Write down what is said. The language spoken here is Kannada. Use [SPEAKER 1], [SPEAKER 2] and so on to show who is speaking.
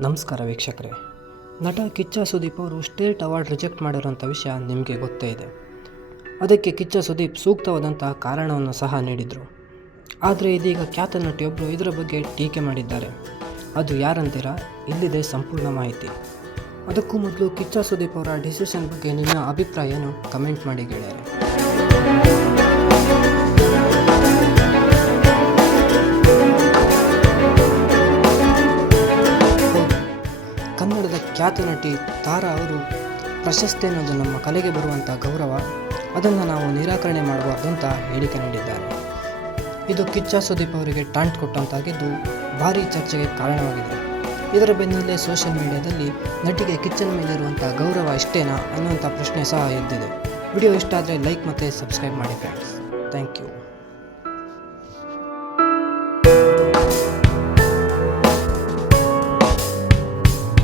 [SPEAKER 1] ನಮಸ್ಕಾರ ವೀಕ್ಷಕರೇ. ನಟ ಕಿಚ್ಚ ಸುದೀಪ್ ಅವರು ಸ್ಟೇಟ್ ಅವಾರ್ಡ್ ರಿಜೆಕ್ಟ್ ಮಾಡಿರೋಂಥ ವಿಷಯ ನಿಮಗೆ ಗೊತ್ತೇ ಇದೆ. ಅದಕ್ಕೆ ಕಿಚ್ಚ ಸುದೀಪ್ ಸೂಕ್ತವಾದಂಥ ಕಾರಣವನ್ನು ಸಹ ನೀಡಿದರು. ಆದರೆ ಇದೀಗ ಖ್ಯಾತ ನಟಿಯೊಬ್ಬರು ಇದರ ಬಗ್ಗೆ ಟೀಕೆ ಮಾಡಿದ್ದಾರೆ. ಅದು ಯಾರಂತೀರಾ? ಇಲ್ಲಿದೆ ಸಂಪೂರ್ಣ ಮಾಹಿತಿ. ಅದಕ್ಕೂ ಮೊದಲು ಕಿಚ್ಚ ಸುದೀಪ್ ಅವರ ಡಿಸಿಷನ್ ಬಗ್ಗೆ ನಿಮ್ಮ ಅಭಿಪ್ರಾಯ ಏನು ಕಮೆಂಟ್ ಮಾಡಿ ಗೆಳೆಯರೆ. ಖ್ಯಾತ ನಟಿ ತಾರಾ ಅವರು ಪ್ರಶಸ್ತಿ ಅನ್ನೋದು ನಮ್ಮ ಕಲೆಗೆ ಬರುವಂಥ ಗೌರವ. ಅದನ್ನು ನಾವು ನಿರಾಕರಣೆ ಮಾಡಬಾರ್ದು ಅಂತ ಹೇಳಿಕೆ ನೀಡಿದ್ದಾರೆ. ಇದು ಕಿಚ್ಚ ಸುದೀಪ್ ಅವರಿಗೆ ಟಾಂಟ್ ಕೊಟ್ಟಂತಾಗಿದ್ದು ಭಾರೀ ಚರ್ಚೆಗೆ ಕಾರಣವಾಗಿದೆ. ಇದರ ಬೆನ್ನಲ್ಲೇ ಸೋಷಿಯಲ್ ಮೀಡಿಯಾದಲ್ಲಿ ನಟಿಗೆ ಕಿಚ್ಚನ ಮೇಲಿರುವಂಥ ಗೌರವ ಇಷ್ಟೇನಾ ಅನ್ನುವಂಥ ಪ್ರಶ್ನೆ ಸಹ ಎದ್ದಿದೆ. ವಿಡಿಯೋ ಇಷ್ಟ ಆದರೆ ಲೈಕ್ ಮತ್ತು ಸಬ್ಸ್ಕ್ರೈಬ್ ಮಾಡಿ ಫ್ರೆಂಡ್ಸ್ ಥ್ಯಾಂಕ್ ಯು.